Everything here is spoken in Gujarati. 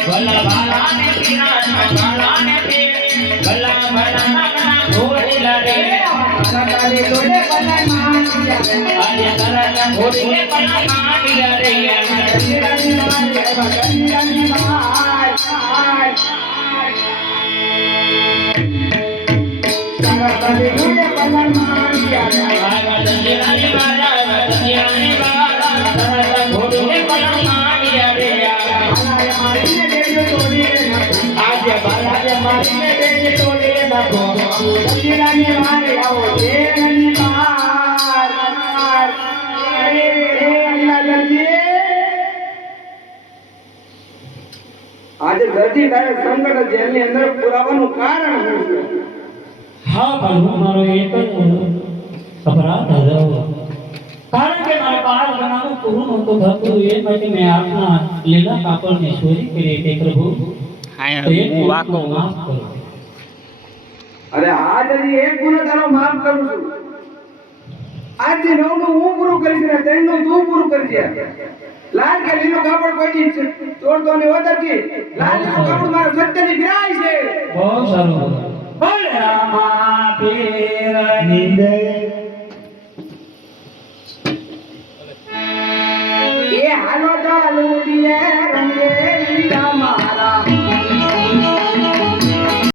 ભલા ભાલા ને પીરા ભાલા ને પીર ભલા ભલા ના ઘોડીલા રે તારે જોડે બનાય માંડિયા આજે તારા ઘોડીલે ભલા માંડિયા રે ગંજીરાની માય ગંજીરાની માય તારે જોડે બનાય માંડિયા ગંજીરાની મારા ગંજીરાની મારા તારા ઘોડીલે ભલા માંડિયા રે મારીને દેજો તોડીને નાખો આજે બાલાજે મારીને દેજો તોડીને નાખો ગંજીરાની મારે આવો દેની માર અરે અલ્લાહ ગંજી આજે ગરજી તારે સંકટ જેલની અંદર પુરાવાનું કારણ શું છે હા પ્રભુ મારો એક જ અપરાધ હતો કારણ કે મારે બાળ બનાવવું પૂરું નહોતું થતું એ માટે મેં આપના લીલા કાપડને ચોરી કરી હતી પ્રભુ માફ કરો અરે આજ હજી એક ગુનો તારો માફ કરું છું આજથી નવનું હું પૂરું કરીશ ને ત્રણનું તું પૂરું કરજે લાલ કે લીલું કાપડ કોઈ ચોરતો ને ઓદરજી લાલ લીલું કાપડ મારા સત્યની બિરાય છે બહુ સારું બોલે રામા પીર નિંદે